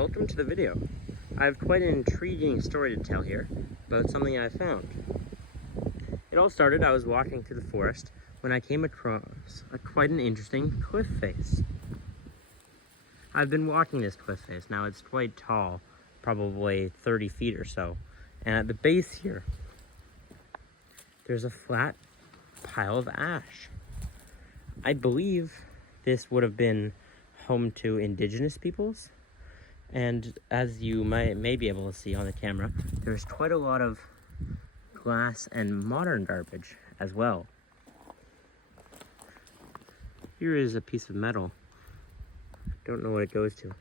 welcome to the video. I have quite an intriguing story to tell here about something I found. It all started, I was walking through the forest when I came across quite an interesting cliff face. I've been walking this cliff face. Now it's quite tall, probably 30 feet or so. And at the base here, there's a flat pile of ash. I believe this would have been home to indigenous peoples. And as you may be able to see on the camera, there's quite a lot of glass and modern garbage as well. Here is a piece of metal. Don't know what it goes to.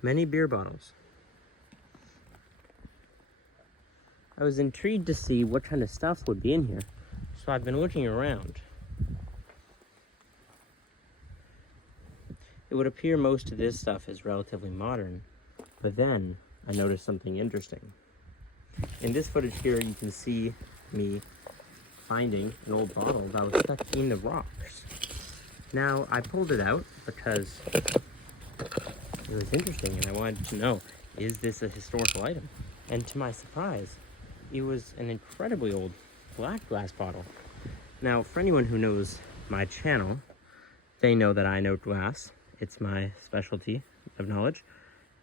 Many beer bottles. I was intrigued to see what kind of stuff would be in here, so I've been looking around. It would appear most of this stuff is relatively modern, but then I noticed something interesting. In this footage here, you can see me finding an old bottle that was stuck in the rocks. Now, I pulled it out because it was interesting and I wanted to know, is this a historical item? And to my surprise, it was an incredibly old black glass bottle. Now, for anyone who knows my channel, they know that I note glass. It's my specialty of knowledge.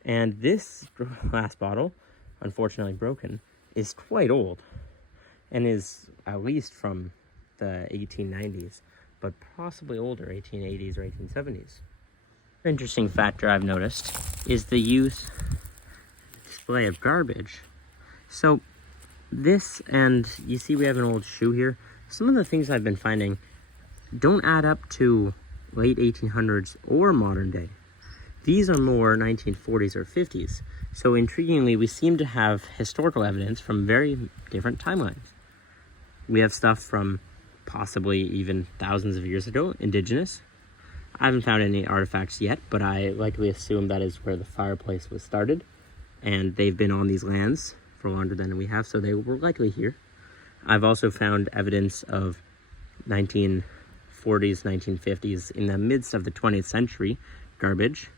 And this glass bottle, unfortunately broken, is quite old and is at least from the 1890s, but possibly older, 1880s or 1870s. An interesting factor I've noticed is the use display of garbage. So this, and you see we have an old shoe here. Some of the things I've been finding don't add up to late 1800s or modern day. These are more 1940s or 50s. So intriguingly, we seem to have historical evidence from very different timelines. We have stuff from possibly even thousands of years ago, indigenous. I haven't found any artifacts yet, but I likely assume that is where the fireplace was started. And they've been on these lands for longer than we have, so they were likely here. I've also found evidence of 1940s, 1950s, in the midst of the 20th century, garbage,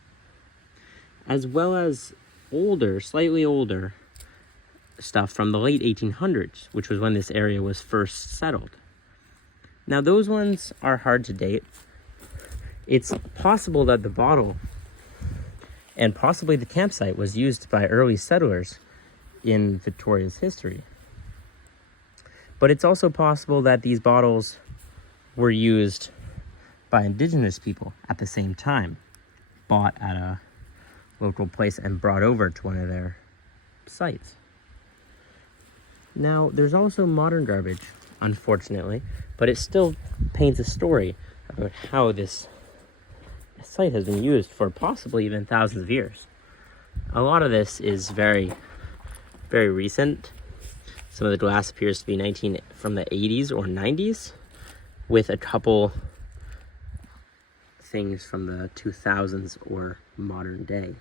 as well as older, slightly older stuff from the late 1800s, which was when this area was first settled. Now, those ones are hard to date. It's possible that the bottle and possibly the campsite was used by early settlers in Victoria's history. But it's also possible that these bottles were used by indigenous people at the same time, bought at a local place and brought over to one of their sites. Now, there's also modern garbage, unfortunately, but it still paints a story about how this site has been used for possibly even thousands of years. A lot of this is very, very recent. Some of the glass appears to be from the 80s or 90s, with a couple things from the 2000s or modern day.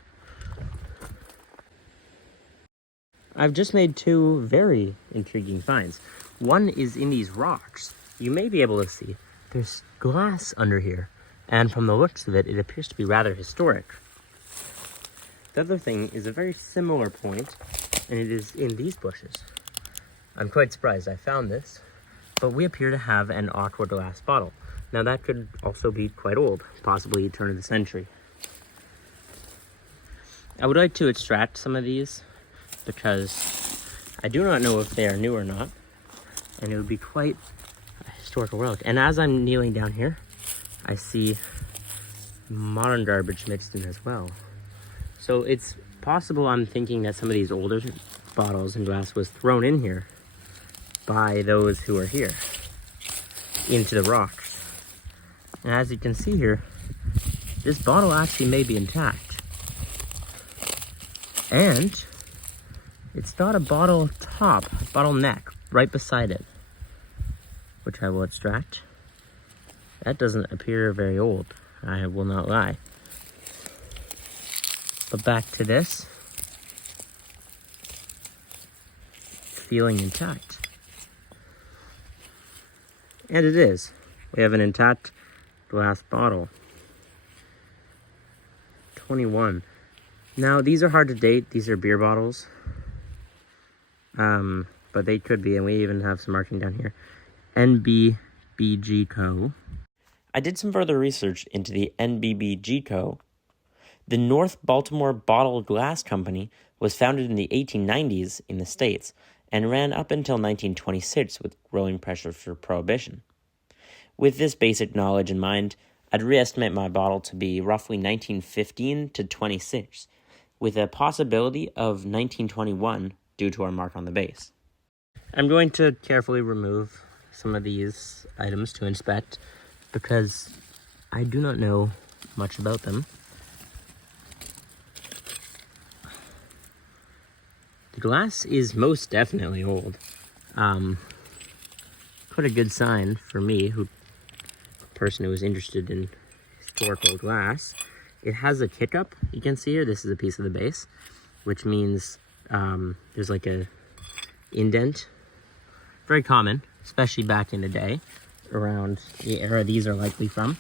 I've just made two very intriguing finds. One is in these rocks. You may be able to see there's glass under here, and from the looks of it, it appears to be rather historic. The other thing is a very similar point, and it is in these bushes. I'm quite surprised I found this, but we appear to have an aqua glass bottle. Now that could also be quite old, possibly turn of the century. I would like to extract some of these because I do not know if they are new or not, and it would be quite a historical relic. And as I'm kneeling down here, I see modern garbage mixed in as well. So it's possible I'm thinking that some of these older bottles and glass was thrown in here by those who are here into the rocks. And as you can see here, this bottle actually may be intact. And it's got a bottle top, bottle neck right beside it, which I will extract. That doesn't appear very old, I will not lie. But back to this, feeling intact. And it is. We have an intact glass bottle. 21. Now, these are hard to date. These are beer bottles. But they could be, and we even have some marking down here. NBBG Co. I did some further research into the NBBG Co. The North Baltimore Bottled Glass Company was founded in the 1890s in the States and ran up until 1926 with growing pressure for prohibition. With this basic knowledge in mind, I'd reestimate my bottle to be roughly 1915 to 26, with a possibility of 1921 due to our mark on the base. I'm going to carefully remove some of these items to inspect because I do not know much about them. The glass is most definitely old. Quite a good sign for me, a person who is interested in historical glass. It has a kick-up, you can see here. This is a piece of the base, which means there's like a indent. Very common, especially back in the day, around the era these are likely from.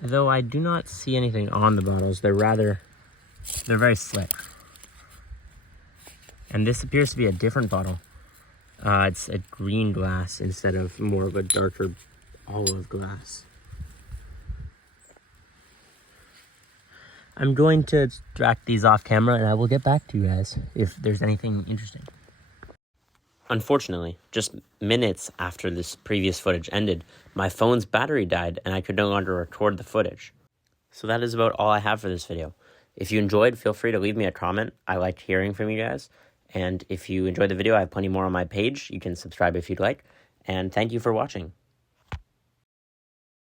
Though I do not see anything on the bottles, they're very slick. And this appears to be a different bottle. It's a green glass instead of more of a darker olive glass. I'm going to extract these off camera and I will get back to you guys if there's anything interesting. Unfortunately, just minutes after this previous footage ended, my phone's battery died and I could no longer record the footage. So that is about all I have for this video. If you enjoyed, feel free to leave me a comment. I liked hearing from you guys. And if you enjoyed the video, I have plenty more on my page. You can subscribe if you'd like. And thank you for watching.